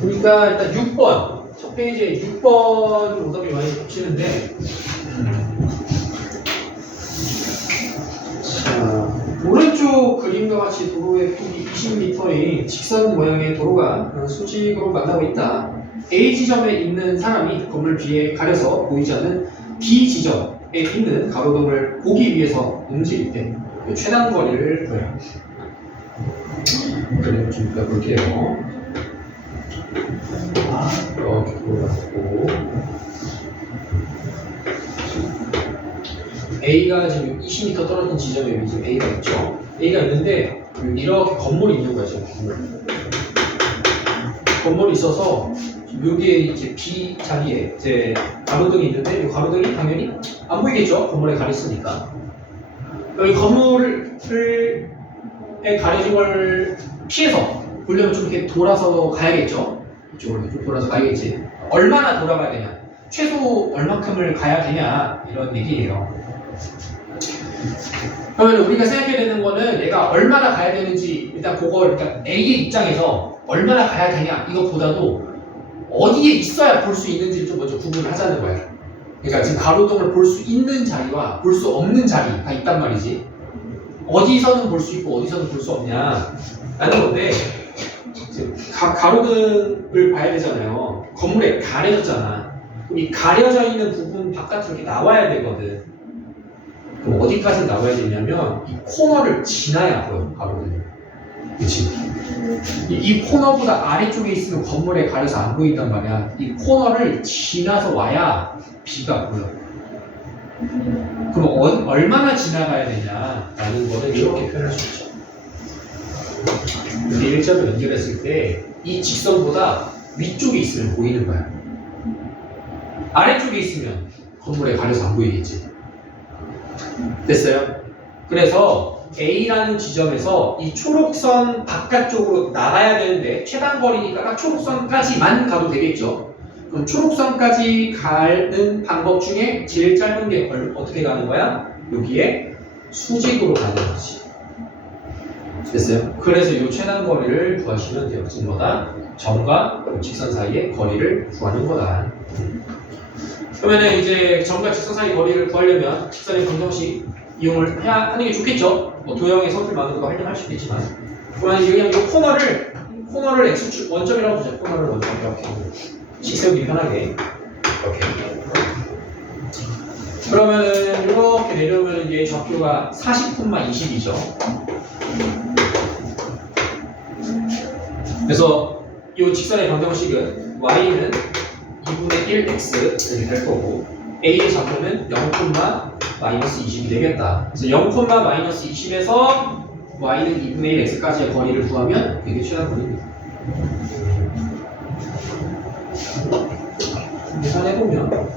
그러니까 일단 6번 첫 페이지에 6번 오답이 많이 겹치는데 자, 오른쪽 그림과 같이 도로의 폭이 20m인 직선 모양의 도로가 수직으로 만나고 있다. A 지점에 있는 사람이 건물 B에 가려서 보이지 않는 B 지점에 있는 가로등을 보기 위해서 움직일 때 최단 거리를 구해라. 그림을 좀 볼게요. 이렇게 돌아갔고 A가 지금 20m 떨어진 지점에 지금 A가 있죠. A가 있는데 이렇게 건물이 있는 거야 지금 건물이 있어서 여기에 이제 B 자리에 이제 가로등이 있는데 이 가로등이 당연히 안 보이겠죠. 건물에 가렸으니까. 여기 건물에 가려진 걸 피해서 보려면 좀 이렇게 돌아서 가야겠죠. 이쪽으로 좀 돌아서 가야겠지. 얼마나 돌아가야 되냐? 최소 얼마큼을 가야 되냐? 이런 얘기예요. 그러면 우리가 생각해야 되는 거는 얘가 얼마나 가야 되는지 일단 그거 일단 A의 입장에서 얼마나 가야 되냐 이것보다도 어디에 있어야 볼 수 있는지를 좀 먼저 구분을 하자는 거야. 그러니까 지금 가로등을 볼 수 있는 자리와 볼 수 없는 자리가 있단 말이지. 어디서는 볼 수 있고 어디서는 볼 수 없냐 라는 건데 지금 가로등을 봐야 되잖아요. 건물에 가려졌잖아. 그럼 이 가려져 있는 부분 바깥으로 이렇게 나와야 되거든. 그럼 어디까지 나와야 되냐면 이 코너를 지나야 보여 가로등이. 그치? 이 코너보다 아래쪽에 있으면 건물에 가려서 안 보인단 말이야. 이 코너를 지나서 와야 B가 보여. 그럼 얼마나 지나가야 되냐라는 거는 이렇게 표현할 수 있죠. 이렇게 일자로 연결했을 때 이 직선보다 위쪽에 있으면 보이는 거야. 아래쪽에 있으면 건물에 가려서 안 보이겠지. 됐어요? 그래서 A라는 지점에서 이 초록선 바깥쪽으로 나가야 되는데 최단 거리니까 딱 초록선까지만 가도 되겠죠. 그럼 초록선까지 가는 방법 중에 제일 짧은 게 어떻게 가는 거야? 여기에 수직으로 가는 거지. 됐어요? 그래서 이 최단 거리를 구하시면 돼요. 지금 뭐다? 점과 직선 사이의 거리를 구하는 거다. 그러면 이제 점과 직선 사이 거리를 구하려면 직선의 방정식 이용을 하는 게 좋겠죠. 뭐 도형의 선풀만으로도 활용할 수 있겠지만, 그러면 그냥 이 코너를 x축 원점이라고 보자. 코너를 원점 이렇게 식세우기 편하게 이렇게. 그러면은 이렇게 내려오면 이제 좌표가 40,20이죠. 그래서 이 직선의 방정식은 y는 2분의 1x 이렇게 될 거고 a의 좌표는 0,-20이 되겠다. 그래서 0,-20에서 y는 2분의 1x까지의 거리를 구하면 이게 최단 거리입니다. 계산해보면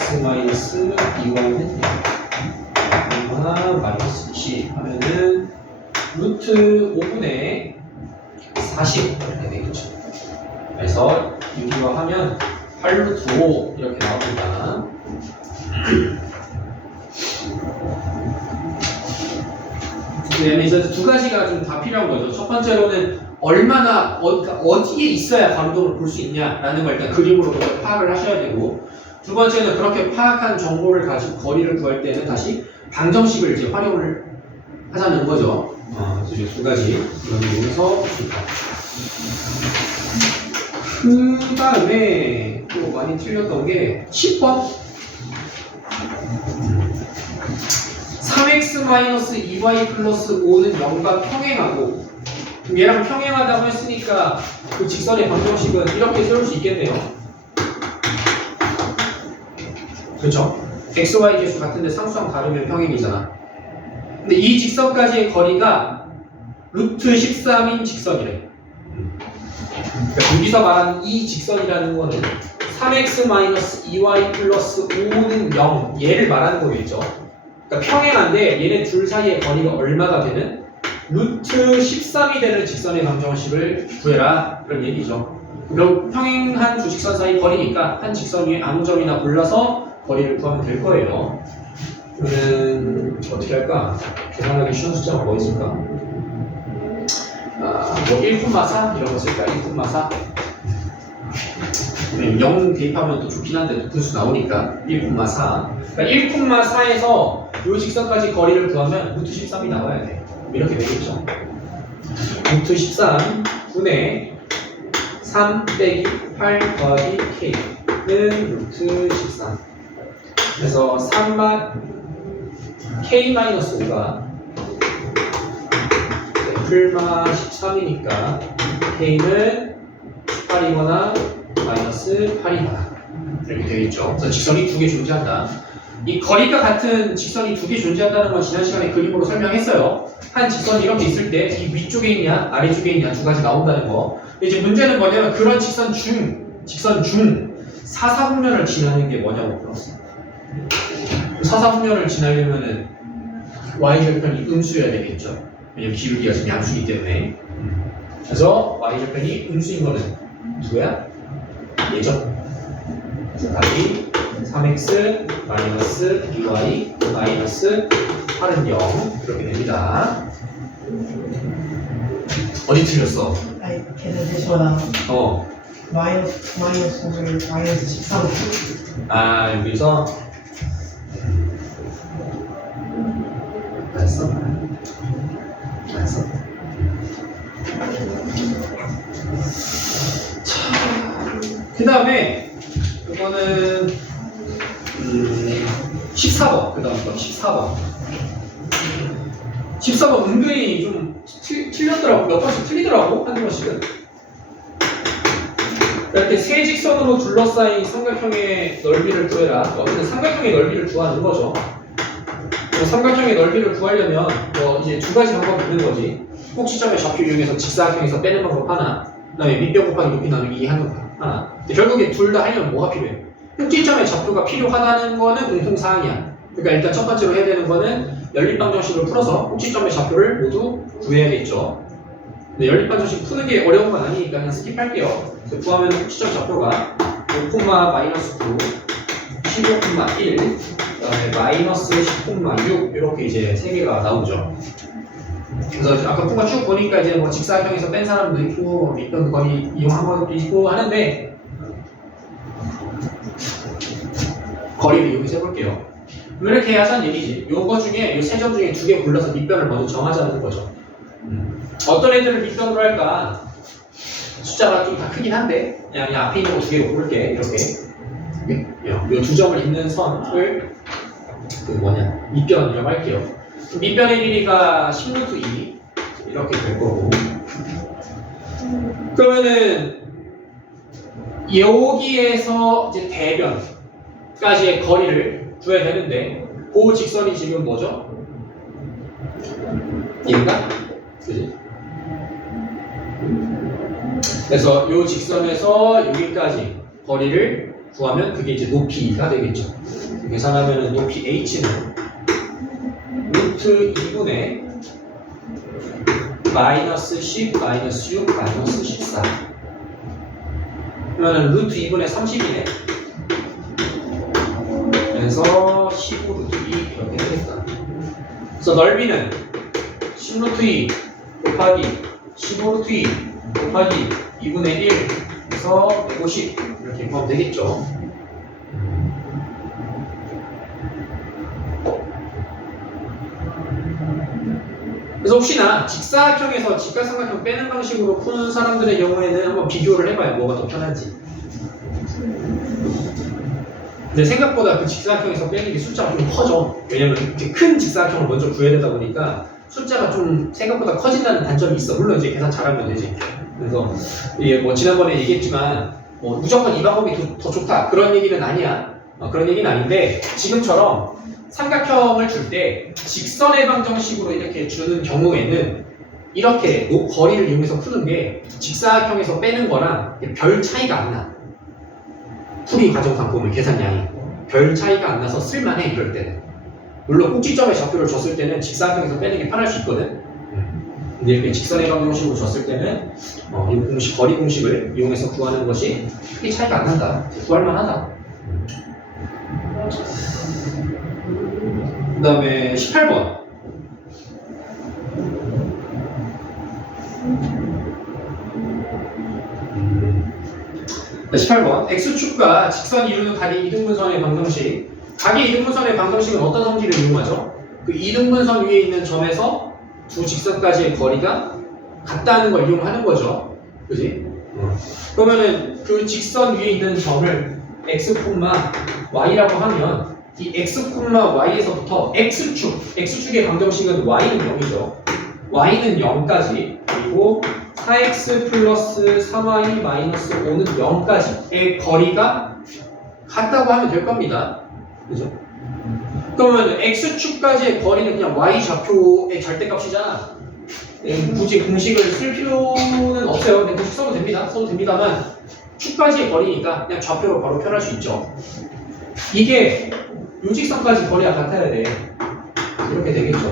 x-2y는 0,-20 하면은 루트 5분의 40 이렇게 되겠죠. 그래서 유기화하면 8루트 5 이렇게 나옵니다. 그다음에 이제 두 가지가 좀 다 필요한 거죠. 첫 번째로는 얼마나 어디에 있어야 가로등을 볼 수 있냐라는 걸 일단 그림으로 파악을 하셔야 되고, 두 번째는 그렇게 파악한 정보를 가지고 거리를 구할 때는 다시 방정식을 이제 활용을 하자는 거죠. 그래서 두 가지 이런 이용해서 그 다음에 또 많이 틀렸던 게 10번 3x-2y 플러스 5는 0과 평행하고, 얘랑 평행하다고 했으니까 그 직선의 방정식은 이렇게 세울 수 있겠네요. 그렇죠? x, y 계수 같은데 상수랑 다르면 평행이잖아. 근데 이 직선까지의 거리가 루트 13인 직선이래. 그러니까 여기서 말하는 이 직선이라는 거는 3x-2y 플러스 5는 0 얘를 말하는 거겠죠. 그러니까 평행한데 얘네 둘 사이의 거리가 얼마가 되는 루트 13이 되는 직선의 방정식을 구해라 그런 얘기죠. 그럼 평행한 두 직선 사이 거리니까 한 직선 위에 아무 점이나 골라서 거리를 구하면 될 거예요. 그러면 어떻게 할까? 계산하기 쉬운 숫자가 뭐 있을까? 뭐 1,4 이런 거 쓸까? 1,4 0 대입하면 또 좋긴 한데 높은 수 나오니까 1,4 그러니까 1,4에서 이 직선까지 거리를 구하면 루트 13이 나와야 돼. 이렇게 되겠죠. 루트 13 분의 3 빼기 8 더하기 k는 루트 13. 그래서 3만 k-5가 풀마 13이니까 k는 8이거나 마이너스 8이거나 이렇게 되겠죠. 그래서 직선이 두 개 존재한다. 이 거리가 같은 직선이 두 개 존재한다는 건 지난 시간에 그림으로 설명했어요. 한 직선이 이렇게 있을 때 이 위쪽에 있냐 아래쪽에 있냐 두 가지 나온다는 거. 근데 이제 문제는 뭐냐면 그런 직선 중 사사분면을 지나는 게 뭐냐고 물었어. 사사분면을 지나려면은 y절편이 음수여야 되겠죠. 왜냐면 기울기가 지금 양수이기 때문에. 그래서 y절편이 음수인 거는 누구야? 예죠. 답이 3x 마이너스 2y 마이너스 8은 0 이렇게 됩니다. 어디 틀렸어? 아니, 걔네들 마이너스 13. 아 여기서 알았어? 그 다음에 이거는 14번 그 다음 거 14번 14번 은근히 좀 틀렸더라고. 몇 번씩 틀리더라고 한두 번씩은. 이렇게 세 직선으로 둘러싸인 삼각형의 넓이를 구해라. 어쨌든 삼각형의 넓이를 구하는 거죠. 삼각형의 넓이를 구하려면 뭐 이제 두 가지 방법이 있는 거지. 꼭지점의 좌표 이용해서 직사각형에서 빼는 방법 하나, 그다음에 밑변 곱하기 높이 나누기 하는 거 하나. 근데 결국에 둘 다 하려면 뭐가 필요해? 꼭지점의 좌표가 필요하다는 거는 공통사항이야. 그러니까 일단 첫 번째로 해야 되는 거는 연립방정식을 풀어서 꼭지점의 좌표를 모두 구해야겠죠. 근데 연립방정식 푸는 게 어려운 건 아니니까 그냥 스킵할게요. 그래서 구하면 꼭지점 좌표가 5,-9, 15,1, 그다음에 마이너스 10,6 이렇게 이제 세 개가 나오죠. 그래서 아까 푼 거 쭉 보니까 이제 뭐 직사각형에서 뺀 사람도 있고 밑변 거리 이용한 것도 있고 하는데 거리를 이용해서 해볼게요. 이렇게 하자는 얘기지. 요거 중에 이 세 점 중에 두 개 골라서 밑변을 먼저 정하자는 거죠. 어떤 애들을 밑변으로 할까? 숫자가 좀 다 크긴 한데 그냥 앞에 있는 거 두 개로 고를게. 이렇게 요 두 점을 잇는 선을 밑변이라고 할게요. 밑변의 길이가 10루트 2 이렇게 될 거고 그러면은 여기에서 이제 대변까지의 거리를 구해야 되는데 그 직선이 지금 뭐죠? 얘인가? 그지? 그래서 이 직선에서 여기까지 거리를 구하면 그게 이제 높이가 되겠죠. 계산하면 높이 h는 루트 2분의 마이너스 10, 마이너스 6, 마이너스 14 그러면 루트 2분의 30이네. 그래서 15 루트 2 이렇게 되겠다. 그래서 넓이는 10 루트 2 곱하기 15 루트 2 곱하기 2분의 1 그래서 150 이렇게 구하면 되겠죠. 그래서 혹시나 직사각형에서 직각삼각형 빼는 방식으로 푸는 사람들의 경우에는 한번 비교를 해봐요. 뭐가 더 편한지. 근데 생각보다 그 직사각형에서 빼는 게 숫자가 좀 커져. 왜냐면 이렇게 큰 직사각형을 먼저 구해야 되다 보니까 숫자가 좀 생각보다 커진다는 단점이 있어. 물론 이제 계산 잘하면 되지. 그래서 이게 뭐 지난번에 얘기했지만 뭐 무조건 이 방법이 더 좋다 그런 얘기는 아니야. 그런 얘기는 아닌데 지금처럼 삼각형을 줄 때 직선의 방정식으로 이렇게 주는 경우에는 이렇게 거리를 이용해서 푸는 게 직사각형에서 빼는 거랑 별 차이가 안 나. 풀이 과정상 보면 계산량이 별 차이가 안 나서 쓸만해 이럴 때는. 물론 꼭지점의 좌표를 줬을 때는 직사각형에서 빼는 게 편할 수 있거든. 근데 이렇게 직선의 방정식으로 줬을 때는 이 공식, 거리 공식을 이용해서 구하는 것이 크게 차이가 안 난다. 구할만하다. 그 다음에 18번 18번 x축과 직선이 이루는 각의 이등분선의 방정식. 각의 이등분선의 방정식은 어떤 성질을 이용하죠? 그 이등분선 위에 있는 점에서 두 직선까지의 거리가 같다는 걸 이용하는 거죠. 그지? 그러면은 그 직선 위에 있는 점을 x, y라고 하면 이 x, y에서부터 x축의 방정식은 y는 0이죠. y는 0까지 그리고 4x 플러스 3y 마이너스 5는 0까지의 거리가 같다고 하면 될 겁니다. 그죠? 그러면 x축까지의 거리는 그냥 y좌표의 절대값이잖아. 굳이 공식을 쓸 필요는 없어요. 그냥 공식 써도 됩니다. 써도 됩니다만 축까지의 거리니까 그냥 좌표로 바로 표현할 수 있죠. 이게 요직선까지 거리가 같아야 돼. 이렇게 되겠죠.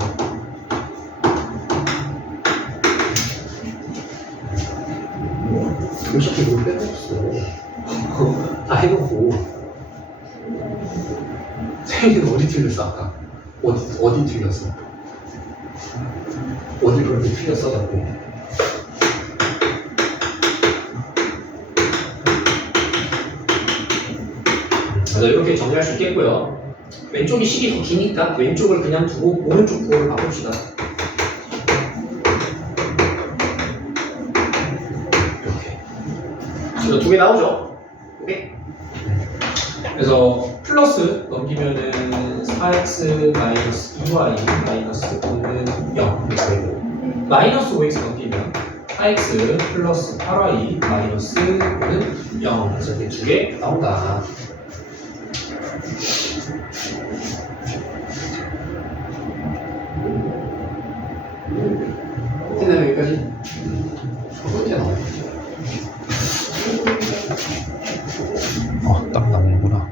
왜 자꾸 이걸 빼먹었어? 다 해놓고. 세윤이는 어디 틀렸어, 아까? 어디 틀렸어? 어디 그렇게 틀렸어, 자꾸? 그래서 이렇게 정리할 수 있겠고요. 왼쪽이 식이 더 기니까 왼쪽을 그냥 두고 오른쪽 구호를 바꿉시다. 그래서 두 개 나오죠? 오케이? 그래서 플러스 넘기면은 4x 마이너스 2y 마이너스 5는 0 이렇게 되고 마이너스 5x 넘기면 4x 플러스 8y 마이너스 5는 0 그래서 이렇게 두 개 나온다. 됐나요 여기까지? 끝에 나와요. 딱 나오는구나.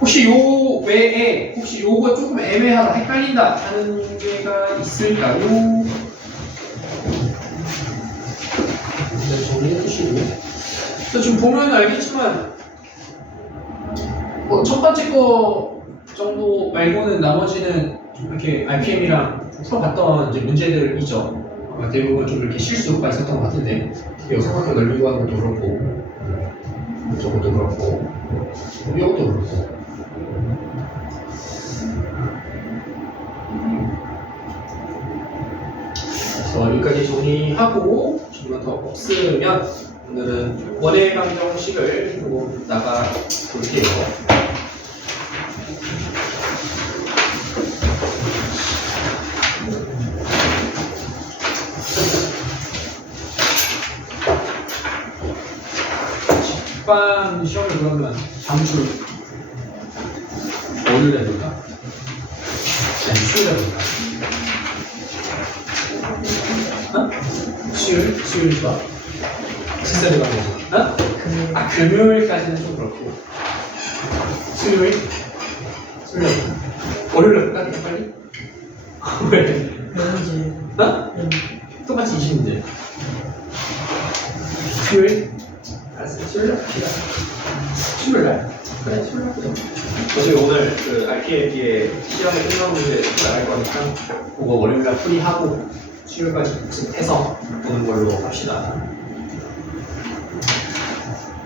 혹시 요 외에 혹시 요거 조금 애매하다, 헷갈린다 하는 게가 있을까요? 네, 정리해 주시고. 지금 보면 알겠지만 뭐 첫 번째 거 정도 말고는 나머지는 좀 이렇게 RPM이랑 풀어봤던 이제 문제들이죠. 대부분 좀 이렇게 실수가 있었던 것 같은데 이 삼각형 넓이고 하는 것도 그렇고 저것도 그렇고 이것도 그렇고 그래서 여기까지 정리하고 질문 더 없으면 오늘은 원의 방정식을 조금 나가 볼게요. 직방 시험을 그러면 잠출 오늘 해볼까? 아니 수요일 해볼까? 어? 수요일 좋아? 진짜로 가면서 어? 아 금요일까지는 좀 그렇고 수요일 해볼까? 월요일 해볼까? 되게 빨리? 왜? 왠지. 어? 똑같이 20문제 수요일? 알았어, 수요일 날 갑시다. 수요일 날? 그래, 수요일 날 보자. 어차피 오늘 그 RPM의 시험에 끝나는 문제 나갈 거니까 그거 월요일 날 풀이하고 수요일까지 복습해서 보는 걸로 합시다.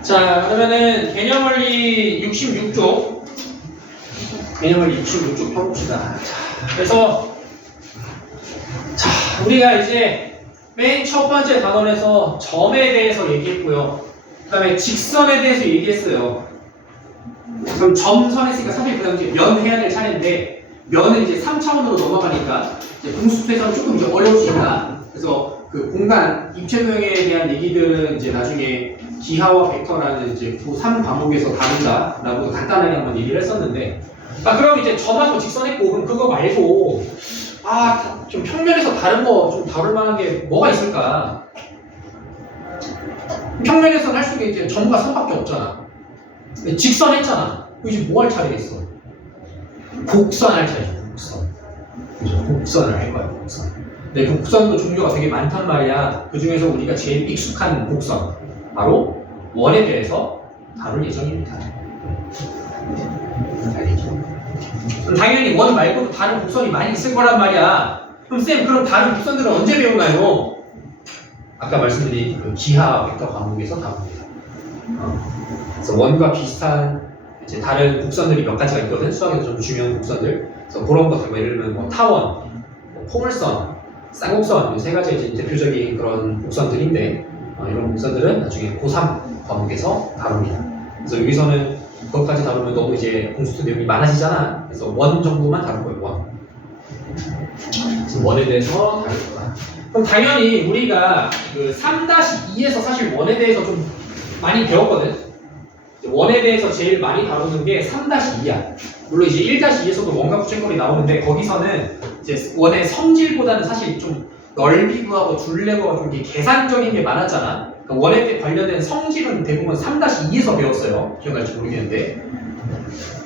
자, 그러면은 개념원리 66쪽 개념원리 66쪽 펴봅시다. 자, 그래서 자, 우리가 이제 맨 첫 번째 단원에서 점에 대해서 얘기했고요. 그 다음에 직선에 대해서 얘기했어요. 그럼 점선 했으니까 사실 그 다음 이제 면 해야 될 차례인데 면은 이제 3차원으로 넘어가니까 이제 공수표에서는 조금 이제 어려워진다. 그래서 그 공간 입체도형에 대한 얘기들은 이제 나중에 기하와 벡터라는 이제 두 3과목에서 다룬다라고 간단하게 한번 얘기를 했었는데, 그럼 이제 점하고 직선했고 그럼 그거 말고 좀 평면에서 다른 거 좀 다룰 만한 게 뭐가 있을까? 평면에서는 할 수 있는 게 이제 점과 선밖에 없잖아. 직선 했잖아. 이제 뭐 할 차례겠어? 곡선 할 차례죠. 곡선. 그죠? 곡선을 할 거야. 곡선. 근데 그 곡선도 종류가 되게 많단 말이야. 그 중에서 우리가 제일 익숙한 곡선 바로 원에 대해서 다룰 예정입니다. 알겠죠? 당연히 원 말고도 다른 곡선이 많이 있을 거란 말이야. 그럼 쌤, 그럼 다른 곡선들은 언제 배우나요? 아까 말씀드린 그 기하 벡터 과목에서 다룹니다. 그래서 원과 비슷한 이제 다른 곡선들이 몇 가지가 있거든. 수학에서 좀 중요한 곡선들. 그래서 그런 것들, 뭐 예를 들면 뭐 타원, 뭐 포물선, 쌍곡선, 이 세 가지 이제 대표적인 그런 곡선들인데 이런 곡선들은 나중에 고3 과목에서 다룹니다. 그래서 여기서는 그것까지 다루면 너무 이제 공수도 내용이 많아지잖아. 그래서 원 정도만 다룰 거예요. 원. 그래서 원에 대해서 다룰 거다. 그럼 당연히 우리가 그 3-2에서 사실 원에 대해서 좀 많이 배웠거든. 원에 대해서 제일 많이 다루는 게 3-2야. 물론 이제 1-2에서도 원과 부채꼴이 나오는데 거기서는 이제 원의 성질보다는 사실 좀 넓이 구하고 둘레 구하고 좀 이게 계산적인 게 많았잖아. 그러니까 원에 관련된 성질은 대부분 3-2에서 배웠어요. 기억날지 모르겠는데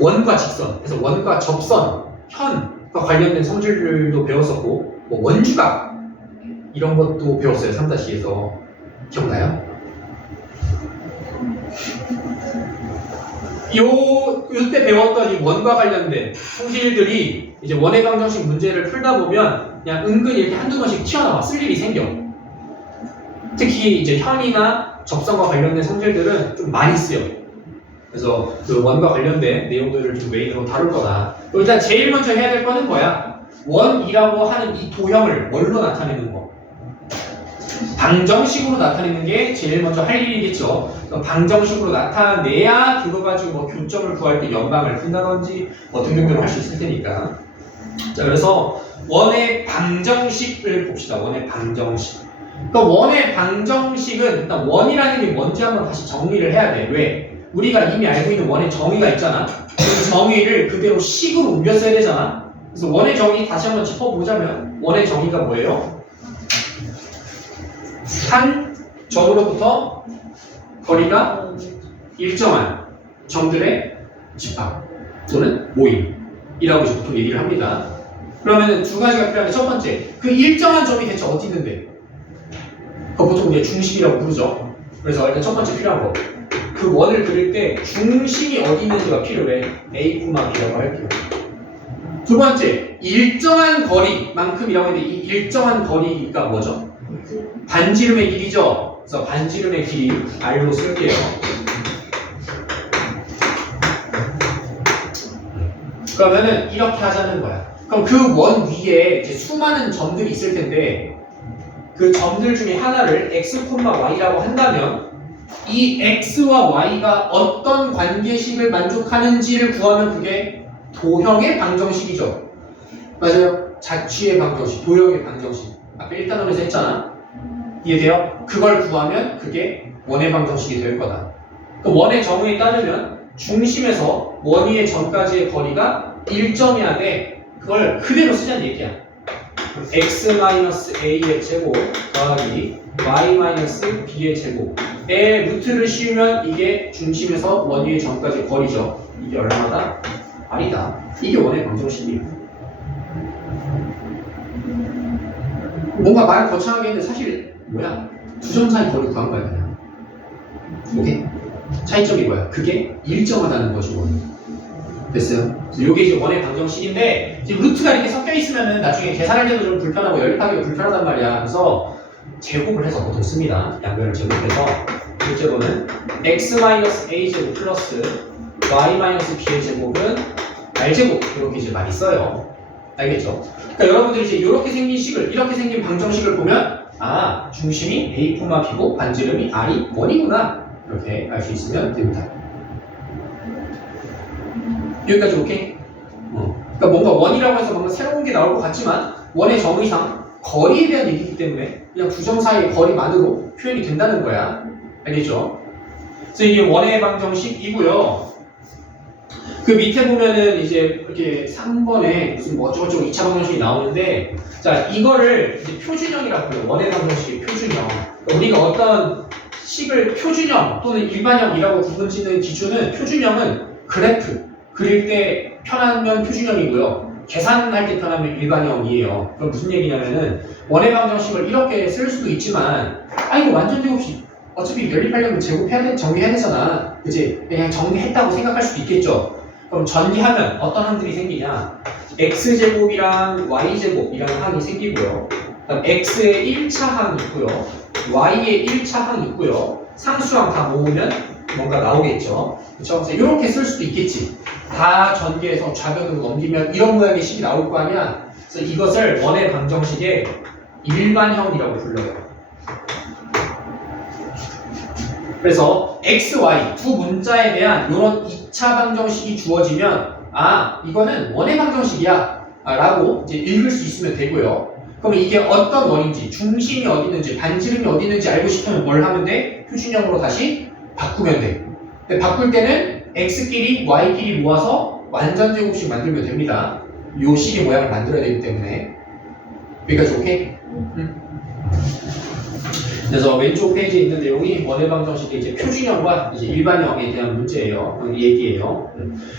원과 직선, 그래서 원과 접선, 현과 관련된 성질들도 배웠었고 뭐 원주각 이런 것도 배웠어요. 3-2에서 기억나요? 요때 배웠던 이 원과 관련된 성질들이 이제 원의 방정식 문제를 풀다 보면 그냥 은근히 이렇게 한두 번씩 튀어나와 쓸 일이 생겨. 특히 이제 현이나 접선과 관련된 성질들은 좀 많이 쓰여. 그래서 그 원과 관련된 내용들을 좀 메인으로 다룰 거다. 일단 제일 먼저 해야 될 거는 뭐야? 원이라고 하는 이 도형을 뭘로 나타내는 거? 방정식으로 나타내는 게 제일 먼저 할 일이겠죠. 방정식으로 나타내야 그거 가지고 뭐 교점을 구할 때 연방을 푼다든지 뭐 등등등 할 수 있을 테니까. 자, 그래서 원의 방정식을 봅시다. 원의 방정식. 그러니까 원의 방정식은 일단 원이라는 게 뭔지 한번 다시 정리를 해야 돼. 왜? 우리가 이미 알고 있는 원의 정의가 있잖아. 그 정의를 그대로 식으로 옮겼어야 되잖아. 그래서 원의 정의 다시 한번 짚어보자면 원의 정의가 뭐예요? 한 점으로부터 거리가 일정한 점들의 집합 또는 모임이라고 보통 얘기를 합니다. 그러면 두 가지가 필요한데 첫 번째, 그 일정한 점이 대체 어디 있는데? 그거 보통 우리가 중심이라고 부르죠. 그래서 일단 첫 번째 필요한 거, 그 원을 그릴 때 중심이 어디 있는지가 필요해. A, B라고 할게요. 두 번째, 일정한 거리만큼이라고 했는데 이 일정한 거리가 뭐죠? 반지름의 길이죠. 그래서 반지름의 길이 R로 쓸게요. 그러면은 이렇게 하자는 거야. 그럼 그 원 위에 이제 수많은 점들이 있을 텐데 그 점들 중에 하나를 x, y라고 한다면 이 x와 y가 어떤 관계식을 만족하는지를 구하면 그게 도형의 방정식이죠. 맞아요. 자취의 방정식, 도형의 방정식. 아까 1단원에서 했잖아. 이해돼요? 그걸 구하면 그게 원의 방정식이 될 거다. 그 원의 정의에 따르면 중심에서 원 위의 점까지의 거리가 1점이야 돼. 그걸 그대로 쓰자는 얘기야. x-a의 제곱 더하기 y-b의 제곱의 루트를 씌우면 이게 중심에서 원 위의 점까지 거리죠. 이게 얼마다? r이다. 이게 원의 방정식이에요. 뭔가 말은 거창하게 했는데 사실 뭐야? 두 점 사이 거리 구한 거야 그냥. 오케이? 차이점이 뭐야? 그게 일정하다는 거죠. 원이. 됐어요? 그래서 이게 이제 원의 방정식인데 지금 루트가 이렇게 섞여 있으면은 나중에 계산할 때도 좀 불편하고 연립하기가 불편하단 말이야. 그래서 제곱을 해서 보통 씁니다. 양변을 제곱해서 실제로는 x-a 제곱 플러스 y-b의 제곱은 r제곱 이렇게 이제 많이 써요. 알겠죠? 그러니까 여러분들이 이제 이렇게 생긴 식을, 이렇게 생긴 방정식을 보면 아, 중심이 a, b고 반지름이 r이 원이구나 이렇게 알 수 있으면 됩니다. 여기까지 오케이? 그러니까 뭔가 원이라고 해서 뭔가 새로운 게 나올 것 같지만 원의 정의상 거리에 대한 얘기이기 때문에 그냥 두 점 사이의 거리만으로 표현이 된다는 거야. 알겠죠? 그래서 이게 원의 방정식이고요. 그 밑에 보면은 이제 이렇게 3번에 무슨 뭐 어쩌고저쩌고 2차 방정식이 나오는데 자, 이거를 이제 표준형이라고 해요. 원의 방정식의 표준형. 그러니까 우리가 어떤 식을 표준형 또는 일반형이라고 구분짓는 기준은 표준형은 그래프 그릴 때 편하면 표준형이고요. 계산할 때 편하면 일반형이에요. 그럼 무슨 얘기냐면은 원의 방정식을 이렇게 쓸 수도 있지만 아 이거 완전 제곱식 어차피 연립하려면 제곱해야 돼, 정리해야 되잖아. 그치? 그냥 정리했다고 생각할 수도 있겠죠. 그럼 전개하면 어떤 항들이 생기냐? x제곱이랑 y제곱이라는 항이 생기고요. 그다음 x에 1차 항이 있고요. y에 1차 항이 있고요. 상수항 다 모으면 뭔가 나오겠죠. 그렇죠? 그래서 이렇게 쓸 수도 있겠지. 다 전개해서 좌변으로 넘기면 이런 모양의 식이 나올 거 아니야. 그래서 이것을 원의 방정식의 일반형이라고 불러요. 그래서 x, y 두 문자에 대한 이런 2차 방정식이 주어지면 이거는 원의 방정식이야 라고 이제 읽을 수 있으면 되고요. 그러면 이게 어떤 원인지, 중심이 어디 있는지, 반지름이 어디 있는지 알고 싶으면 뭘 하면 돼? 표준형으로 다시 바꾸면 돼. 근데 바꿀 때는 x끼리 y끼리 모아서 완전제곱식 만들면 됩니다. 요 식의 모양을 만들어야 되기 때문에. 여기까지 오케이? 그래서 왼쪽 페이지에 있는 내용이 원의 방정식의 이제 표준형과 이제 일반형에 대한 문제예요. 얘기예요.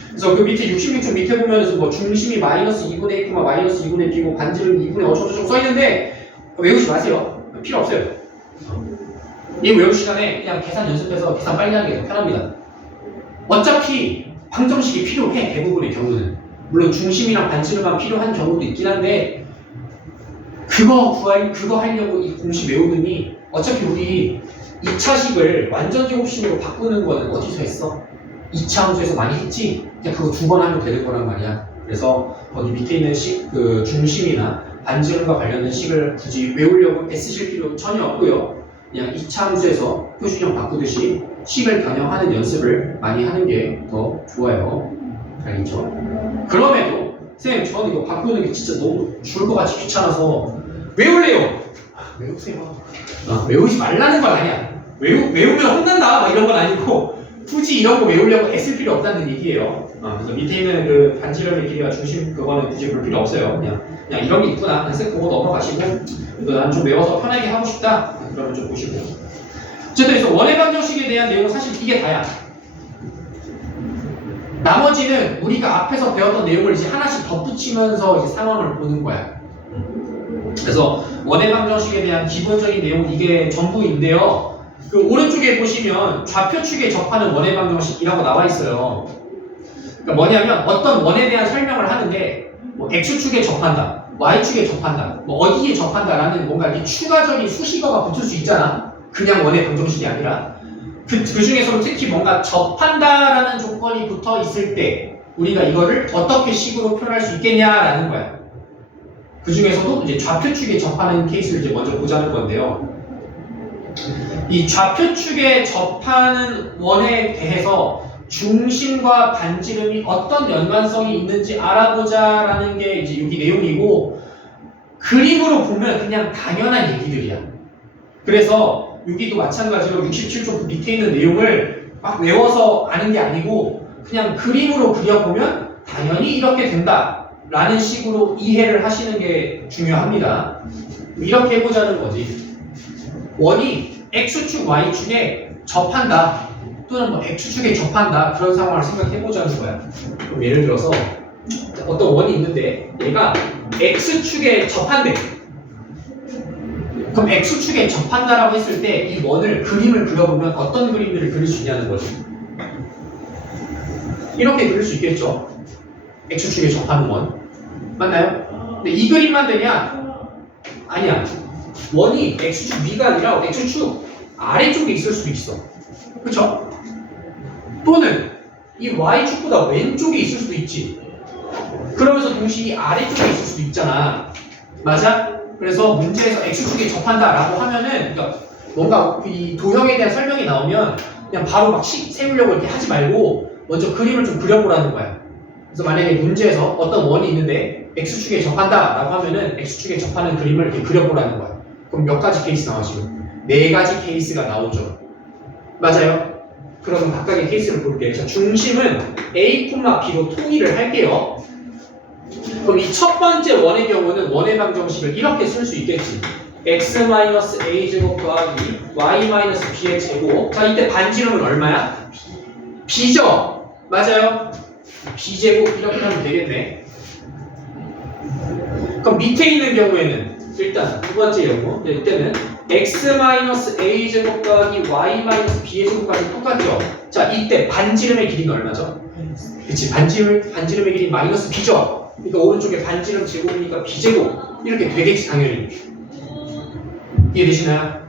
그래서 그 밑에 66쪽 밑에 보면서 뭐 중심이 마이너스 2분의 1, 마이너스 2분의 b고 반지름이 2분의 어쩌고저쩌고 써있는데 외우지 마세요. 필요 없어요. 이 외울 시간에 그냥 계산 연습해서 계산 빨리 하는 게 더 편합니다. 어차피 방정식이 필요해, 대부분의 경우는. 물론 중심이랑 반지름만 필요한 경우도 있긴 한데 그거 하려고 이 공식 외우느니 어차피 우리 2차식을 완전제곱식으로 바꾸는 거는 어디서 했어? 2차 함수에서 많이 했지? 그냥 그거 2번 하면 되는 거란 말이야. 그래서 거기 밑에 있는 식, 그 중심이나 반지름과 관련된 식을 굳이 외우려고 애쓰실 필요 전혀 없고요. 그냥 2차 함수에서 표준형 바꾸듯이 식을 변형하는 연습을 많이 하는 게 더 좋아요. 알겠죠? 그럼에도 선생님 저는 이거 바꾸는 게 진짜 너무 죽을 것 같이 귀찮아서 외울래요. 외우세요. 외우지 말라는 건 아니야. 외우면 혼난다 막 이런 건 아니고 굳이 이런 거 외우려고 애쓸 필요 없다는 얘기예요. 그래서 밑에 있는 그 반지름의 길이가 중심 그거는 굳이 볼 필요 없어요. 그냥 이런 게 있구나. 그냥 쓱 보고 넘어가시고 난 좀 외워서 편하게 하고 싶다. 그러면 좀 보시고. 어쨌든 그래서 원의 방정식에 대한 내용은 사실 이게 다야. 나머지는 우리가 앞에서 배웠던 내용을 이제 하나씩 덧붙이면서 이제 상황을 보는 거야. 그래서 원의 방정식에 대한 기본적인 내용은 이게 전부인데요. 그 오른쪽에 보시면 좌표축에 접하는 원의 방정식이라고 나와 있어요. 그러니까 뭐냐면 어떤 원에 대한 설명을 하는데 뭐 x축에 접한다, y축에 접한다, 뭐 어디에 접한다라는 뭔가 이렇게 추가적인 수식어가 붙을 수 있잖아. 그냥 원의 방정식이 아니라. 그 중에서도 특히 뭔가 접한다라는 조건이 붙어 있을 때 우리가 이거를 어떻게 식으로 표현할 수 있겠냐라는 거야. 그 중에서도 이제 좌표축에 접하는 케이스를 이제 먼저 보자는 건데요. 이 좌표축에 접하는 원에 대해서 중심과 반지름이 어떤 연관성이 있는지 알아보자라는 게 이제 여기 내용이고 그림으로 보면 그냥 당연한 얘기들이야. 그래서 여기도 마찬가지로 67쪽 밑에 있는 내용을 막 외워서 아는 게 아니고 그냥 그림으로 그려보면 당연히 이렇게 된다 라는 식으로 이해를 하시는 게 중요합니다. 이렇게 해보자는 거지. 원이 X축, Y축에 접한다 또는 뭐 X축에 접한다 그런 상황을 생각해보자는 거야. 그럼 예를 들어서 어떤 원이 있는데 얘가 X축에 접한대. 그럼 X축에 접한다라고 했을 때 이 원을 그림을 그려보면 어떤 그림들을 그릴 수 있냐는 거지. 이렇게 그릴 수 있겠죠. X축에 접하는 원. 맞나요? 근데 이 그림만 되냐? 아니야. 원이 X축 위가 아니라 X축 아래쪽에 있을 수도 있어. 그쵸? 또는 이 Y축보다 왼쪽에 있을 수도 있지. 그러면서 동시에 이 아래쪽에 있을 수도 있잖아. 맞아? 그래서 문제에서 X축에 접한다라고 하면은 그러니까 뭔가 이 도형에 대한 설명이 나오면 그냥 바로 막 세우려고 이렇게 하지 말고 먼저 그림을 좀 그려보라는 거야. 그래서 만약에 문제에서 어떤 원이 있는데 X축에 접한다라고 하면은 X축에 접하는 그림을 이렇게 그려보라는 거야. 그럼 몇 가지 케이스 나와 지금? 4가지 케이스가 나오죠. 맞아요? 그러면 각각의 케이스를 볼게요. 자, 중심은 A, B로 통일을 할게요. 그럼 이 첫 번째 원의 경우는 원의 방정식을 이렇게 쓸 수 있겠지. x-a제곱 더하기 y-b의 제곱. 자, 이때 반지름은 얼마야? b죠? 맞아요? b제곱 이렇게 하면 되겠네. 그럼 밑에 있는 경우에는 일단 두 번째 경우 이때는 x-a제곱 더하기 y-b의 제곱까지 똑같죠? 자, 이때 반지름의 길이는 얼마죠? 그치, 반지름의 길이 마이너스 b죠. 그러니까 오른쪽에 반지름 제곱이니까 b제곱 이렇게 되겠지 당연히. 이해되시나요?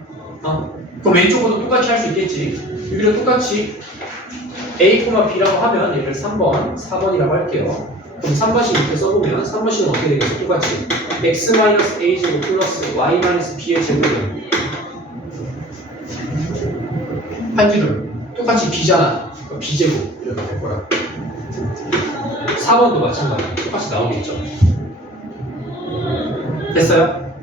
그럼 왼쪽으로도 똑같이 할 수 있겠지. 여기도 똑같이 a, b라고 하면 얘를 3번, 4번이라고 할게요. 그럼 3번씩 이렇게 써보면 3번씩은 어떻게 되겠어? 똑같이 x-a 제곱 플러스 y-b의 제곱은 반지름 똑같이 b잖아. b제곱 이렇게 될 거야. 4번도 마찬가지 똑같이 나오겠죠. 됐어요?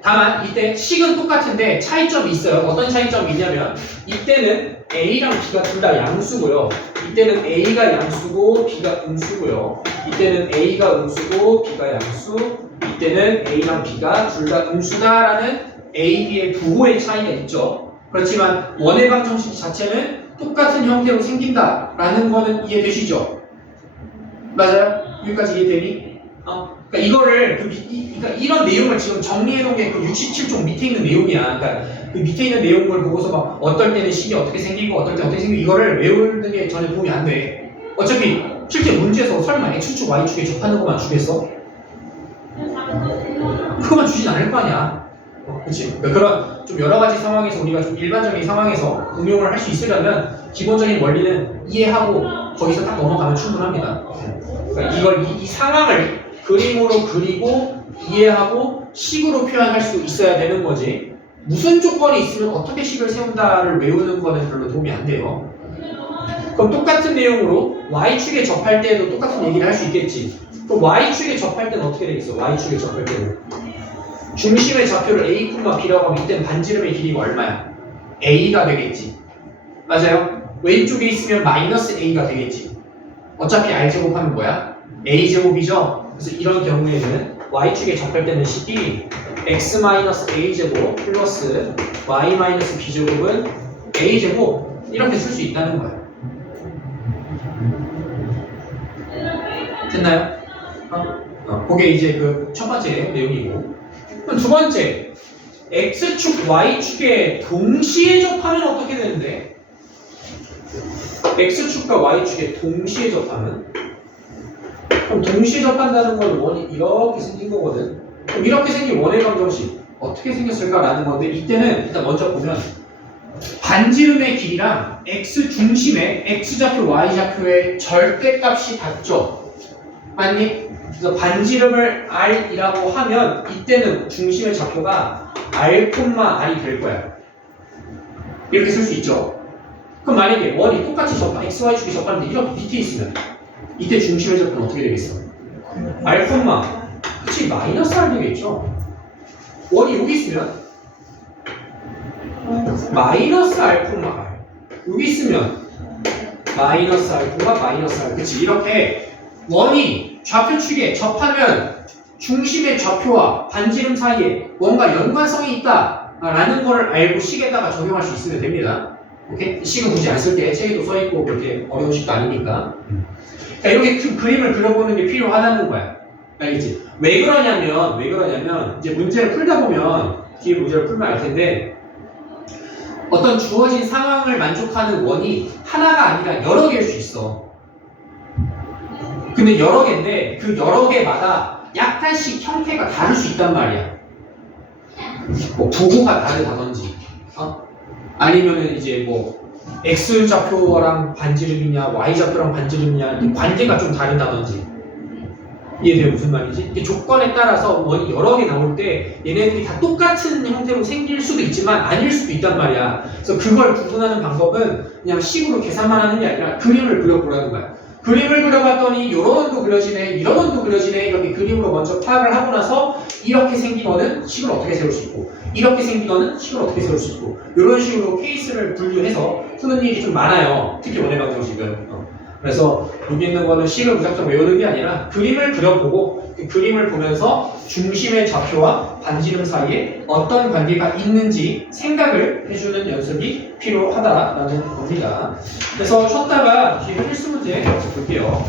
다만 이때 식은 똑같은데 차이점이 있어요. 어떤 차이점이 있냐면 이때는 A랑 B가 둘 다 양수고요. 이때는 A가 양수고 B가 음수고요. 이때는 A가 음수고 B가 양수. 이때는 A랑 B가 둘 다 음수다라는 A, B의 부호의 차이가 있죠. 그렇지만 원의 방정식 자체는 똑같은 형태로 생긴다라는 거는 이해되시죠? 맞아요? 여기까지 이해되니? 그러니까 이거를 그러니까 이런 내용을 지금 정리해놓은 게 그 67쪽 밑에 있는 내용이야. 그러니까 그 밑에 있는 내용을 보고서 막 어떨 때는 식이 어떻게 생기고 어떨 때 어떻게 생기고 이거를 외우는 게 전혀 도움이 안 돼. 어차피 실제 문제에서 설마 x축 y축에 접하는 것만 주겠어? 그것만 주진 않을 거 아니야. 그렇지? 그러니까 그런 좀 여러 가지 상황에서 우리가 좀 일반적인 상황에서 응용을 할 수 있으려면 기본적인 원리는 이해하고 거기서 딱 넘어가면 충분합니다. 그러니까 이걸 이 상황을 그림으로 그리고 이해하고 식으로 표현할 수 있어야 되는 거지. 무슨 조건이 있으면 어떻게 식을 세운다를 외우는 거는 별로 도움이 안 돼요. 그럼 똑같은 내용으로 y축에 접할 때에도 똑같은 얘기를 할 수 있겠지. 그럼 y축에 접할 때는 어떻게 되겠어? y축에 접할 때는 중심의 좌표를 a, b라고 하면 이때는 반지름의 길이가 얼마야? a가 되겠지. 맞아요? 왼쪽에 있으면 마이너스 a가 되겠지. 어차피 r제곱하면 뭐야? a제곱이죠? 그래서 이런 경우에는 y축에 접할 때는 식이 x-a제곱 플러스 y-b제곱은 a제곱 이렇게 쓸 수 있다는 거야. 됐나요? 그게 이제 그 첫 번째 내용이고. 그럼 두 번째, x축, y축에 동시에 접하면 어떻게 되는데? x축과 y축에 동시에 접하면? 그럼 동시에 접한다는 건 원이 이렇게 생긴 거거든. 그럼 이렇게 생긴 원의 방정식 어떻게 생겼을까라는 건데 이때는 일단 먼저 보면 반지름의 길이랑 x 중심의 x좌표, y좌표의 절대값이 같죠? 맞니? 그래서 반지름을 r이라고 하면 이때는 중심의 좌표가 r, r이 될 거야. 이렇게 쓸 수 있죠. 그럼 만약에 원이 똑같이 접한 x, y축이 접하는데 이렇게 밑에 있으면 이때 중심의 좌표는 어떻게 되겠어? r, 그치 마이너스 r 되겠죠. 원이 여기 있으면 마이너스 r, 여기 있으면 마이너스 r, 마이너스 r. 그치 이렇게 원이 좌표축에 접하면 중심의 좌표와 반지름 사이에 뭔가 연관성이 있다라는 걸 알고 식에다가 적용할 수 있으면 됩니다. 오케이? 식은 굳이 안 쓸 때 책에도 써있고 그렇게 어려운 식도 아니니까. 그러니까 이렇게 큰 그림을 그려보는 게 필요하다는 거야. 알겠지? 왜 그러냐면 이제 문제를 풀다 보면 뒤에 문제를 풀면 알 텐데 어떤 주어진 상황을 만족하는 원이 하나가 아니라 여러 개일 수 있어. 근데 여러 개인데 그 여러 개마다 약간씩 형태가 다를 수 있단 말이야. 뭐 부호가 다르다든지, 아니면은 이제 뭐 x 좌표랑 반지름이냐, y 좌표랑 반지름이냐 관계가 좀 다르다든지. 이해돼요? 무슨 말인지? 이게 조건에 따라서 원이 여러 개 나올 때 얘네들이 다 똑같은 형태로 생길 수도 있지만 아닐 수도 있단 말이야. 그래서 그걸 구분하는 방법은 그냥 식으로 계산만 하는 게 아니라 그림을 그려보라는 거야. 그림을 그려봤더니 요런 원도 그려지네, 이런 원도 그려지네 이렇게 그림으로 먼저 파악을 하고 나서 이렇게 생긴 거는 식을 어떻게 세울 수 있고 이렇게 생긴 거는 식을 어떻게 세울 수 있고 이런 식으로 케이스를 분류해서 푸는 일이 좀 많아요. 특히 원의 방정식은. 그래서 여기 있는 거는 식을 무작정 외우는 게 아니라 그림을 그려보고 그 그림을 보면서 중심의 좌표와 반지름 사이에 어떤 관계가 있는지 생각을 해주는 연습이 필요하다라는 겁니다. 그래서 쉬었다가 뒤에 필수 문제 볼게요.